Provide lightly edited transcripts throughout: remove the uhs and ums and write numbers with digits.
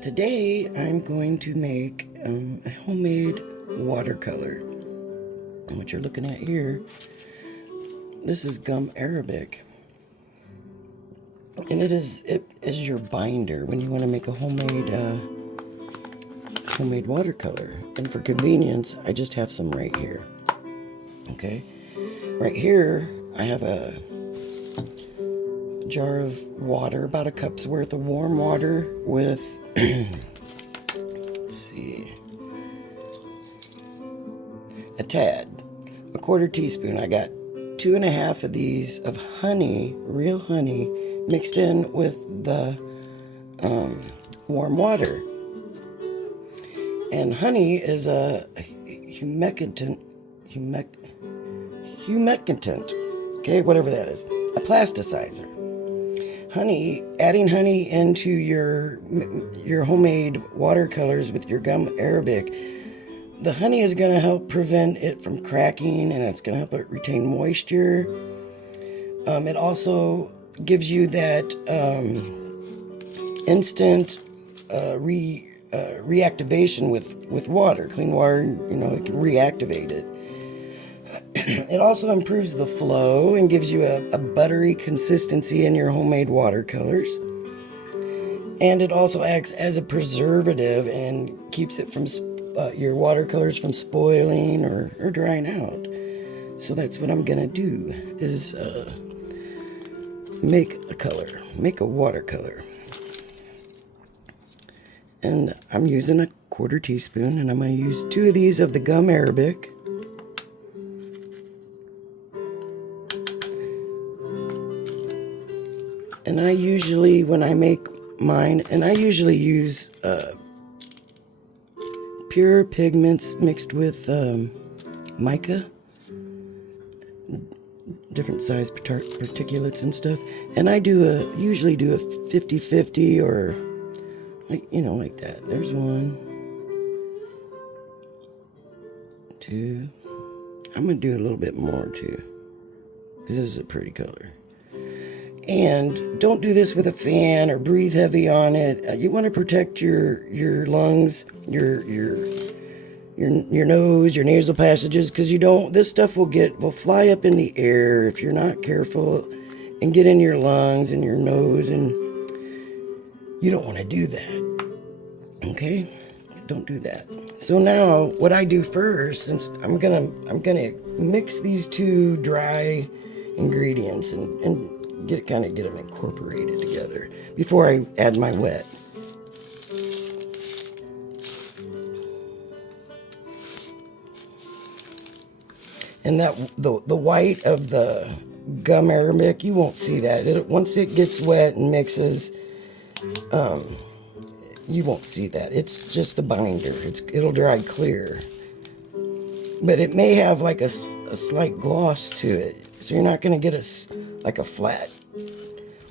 Today I'm going to make a homemade watercolor. And what you're looking at here, this is gum arabic. And it is your binder when you want to make a homemade watercolor. And for convenience, I just have some right here. Okay, right here I have a jar of water, about a cup's worth of warm water with let's see, a quarter teaspoon. I got 2.5 of these of honey, real honey, mixed in with the warm water. And honey is a humectant, okay, whatever that is, a plasticizer. Honey, adding honey into your homemade watercolors with your gum arabic, the honey is going to help prevent it from cracking, and it's going to help it retain moisture. It also gives you that instant reactivation with water, clean water. You know, it can reactivate it. It also improves the flow and gives you a buttery consistency in your homemade watercolors. And it also acts as a preservative and keeps it from your watercolors from spoiling or drying out. So that's what I'm gonna do, is make a watercolor. And I'm using a quarter teaspoon, and I'm gonna use 2 of these of the gum arabic. And I usually, when I make mine, and I usually use pure pigments mixed with mica, different size particulates and stuff. And I usually do a 50-50, or like that. There's 1, 2. I'm gonna do a little bit more too, because this is a pretty color. And don't do this with a fan or breathe heavy on it. You want to protect your lungs, your nose, your nasal passages, because this stuff will fly up in the air if you're not careful and get in your lungs and your nose, and you don't want to do that. Okay? Don't do that. So now what I do first, since I'm gonna mix these 2 dry ingredients and get them incorporated together before I add my wet. And that the white of the gum arabic, you won't see that. Once it gets wet and mixes, you won't see that. It's just a binder. It'll dry clear, but it may have like a slight gloss to it, so you're not going to get like a flat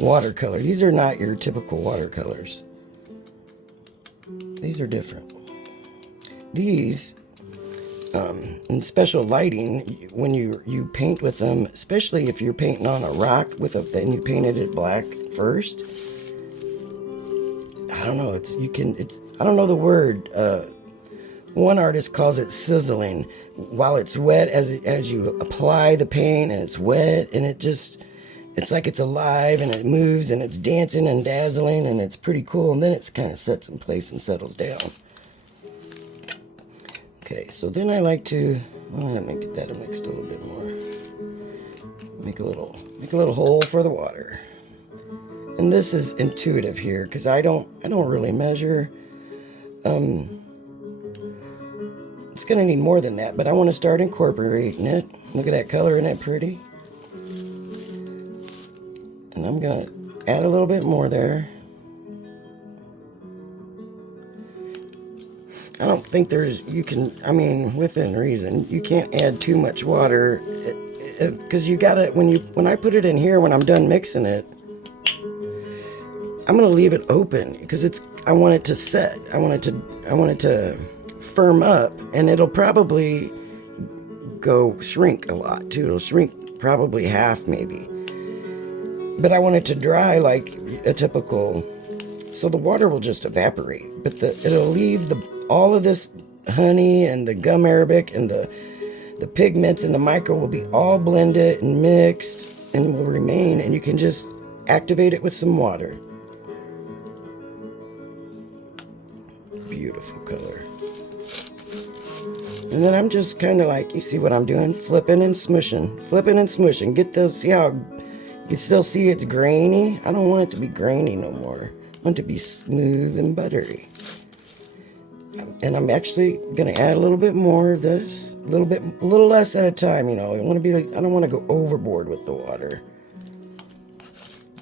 watercolor. These are not your typical watercolors. These are different. These, in special lighting, when you paint with them, especially if you're painting on a rock and you painted it black first. I don't know. I don't know the word. One artist calls it sizzling. While it's wet, as you apply the paint and it's wet, and it's like it's alive and it moves and it's dancing and dazzling, and it's pretty cool. And then it's kind of sets in place and settles down. Okay, so then I like to, let me get that mixed a little bit more. Make a little hole for the water. And this is intuitive here, because I don't really measure. It's going to need more than that, but I want to start incorporating it. Look at that color, isn't that pretty? And I'm going to add a little bit more there. I don't think within reason, you can't add too much water, because you gotta, when I put it in here, when I'm done mixing it, I'm going to leave it open, because I want it to set. I want it to firm up, and it'll probably shrink a lot too. It'll shrink probably half maybe. but I want it to dry like a typical, so the water will just evaporate, but it'll leave all of this honey and the gum arabic and the pigments and the mica will be all blended and mixed and will remain, and you can just activate it with some water. Beautiful color. And then I'm just kind of like, you see what I'm doing? Flipping and smushing. Get those, see how you can still see it's grainy? I don't want it to be grainy no more. I want it to be smooth and buttery. And I'm actually going to add a little bit more of this, a little less at a time, you know. I don't want to go overboard with the water,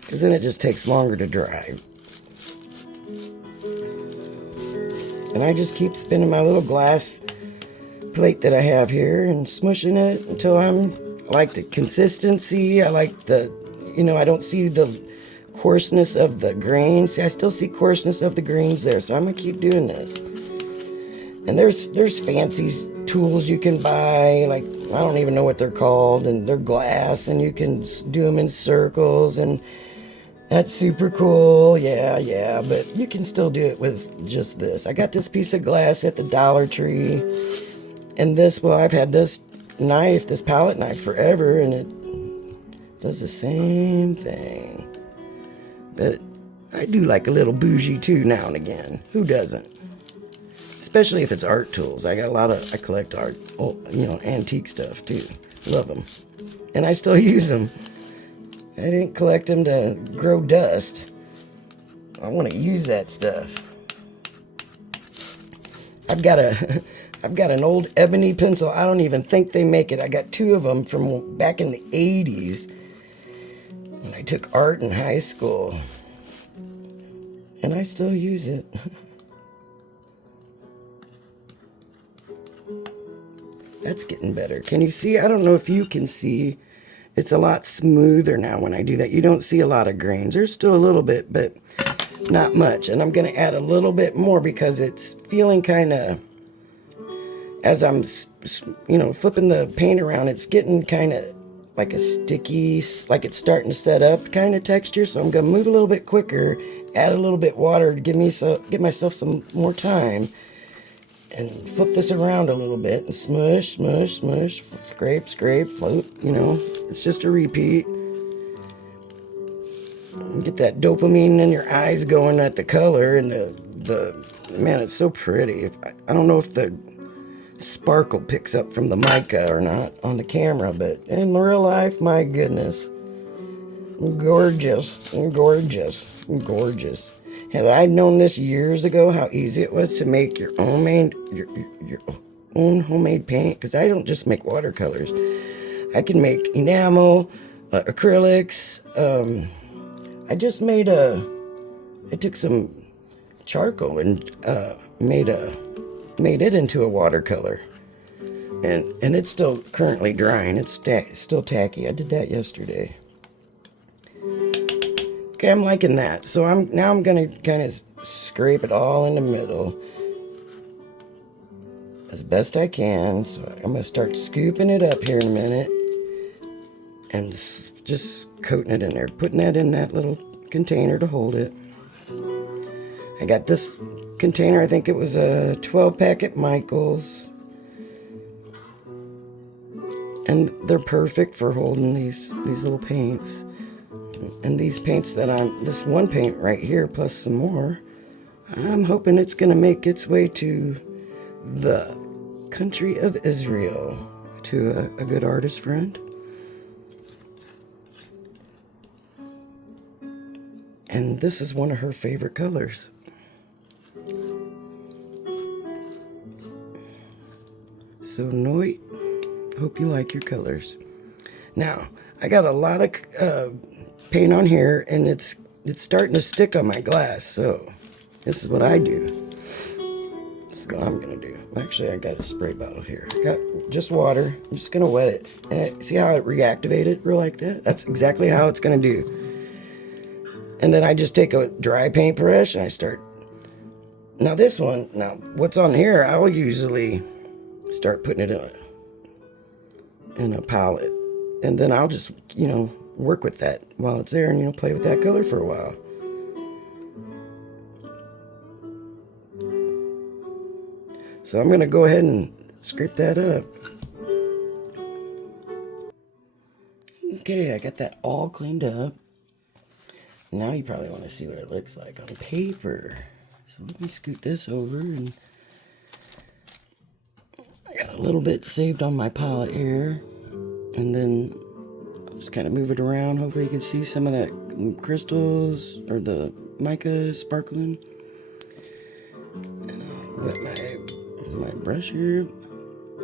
because then it just takes longer to dry. And I just keep spinning my little glass plate that I have here and smushing it until I like the consistency. I like I don't see the coarseness of the grains. See, I still see coarseness of the grains there, so I'm gonna keep doing this. And there's fancy tools you can buy, like, I don't even know what they're called, and they're glass, and you can do them in circles, and that's super cool. Yeah, but you can still do it with just this. I got this piece of glass at the Dollar Tree, and I've had this palette knife forever, and it does the same thing. But I do like a little bougie too now and again. Who doesn't? Especially if it's art tools. I collect art, antique stuff too. Love them. And I still use them. I didn't collect them to grow dust. I want to use that stuff. I've got an old ebony pencil. I don't even think they make it. I got 2 of them from back in the 80s when I took art in high school. And I still use it. That's getting better. Can you see? I don't know if you can see. It's a lot smoother now when I do that. You don't see a lot of grains. There's still a little bit, but not much. And I'm going to add a little bit more because it's feeling kind of, as I'm, flipping the paint around, it's getting kind of like a sticky, like it's starting to set up kind of texture. So I'm going to move a little bit quicker, add a little bit water to give myself some more time. And flip this around a little bit and smush, scrape, float, it's just a repeat. And get that dopamine in your eyes going at the color, and man, it's so pretty. I don't know if the sparkle picks up from the mica or not on the camera, but in real life, my goodness, gorgeous. Had I known this years ago, how easy it was to make your own homemade paint, because I don't just make watercolors. I can make enamel, acrylics. I took some charcoal and made it into a watercolor, and it's still currently drying. It's still tacky. I did that yesterday. Okay, I'm liking that. So I'm gonna kind of scrape it all in the middle as best I can. So I'm gonna start scooping it up here in a minute and just coating it in there, putting that in that little container to hold it. I got this container, I think it was a 12-pack at Michael's, and they're perfect for holding these little paints. And these paints this one paint right here, plus some more, I'm hoping it's going to make its way to the country of Israel, to a good artist friend. And this is one of her favorite colors. So, Noit, hope you like your colors. Now, I got a lot of paint on here, and it's starting to stick on my glass, so this is what I do. This is what I'm gonna do. Actually, I got a spray bottle here. I got just water. I'm just gonna wet it. And see how it reactivated real like that? That's exactly how it's gonna do. And then I just take a dry paintbrush and I start. Now what's on here, I'll usually start putting it in a palette, and then I'll just work with that while it's there, and you know, play with that color for a while. So I'm gonna go ahead and scrape that up. Okay, I got that all cleaned up. Now you probably want to see what it looks like on paper. So let me scoot this over, and I got a little bit saved on my palette here, and then I'll just kind of move it around. Hopefully you can see some of that crystals or the mica sparkling. And I'll wet my brush here,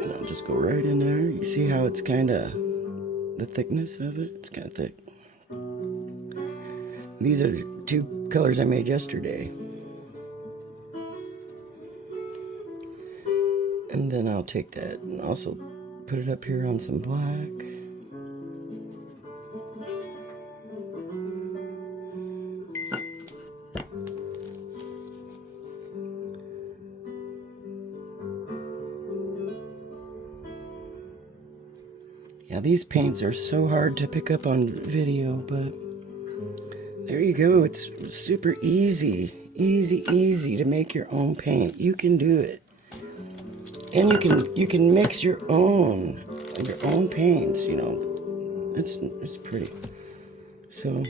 and I'll just go right in there. You see how it's kind of, the thickness of it, it's kind of thick. These are 2 colors I made yesterday. And then I'll take that and also put it up here on some black. Yeah, these paints are so hard to pick up on video, but there you go. It's super easy. Easy to make your own paint. You can do it. And you can mix your own paints, you know. It's pretty. So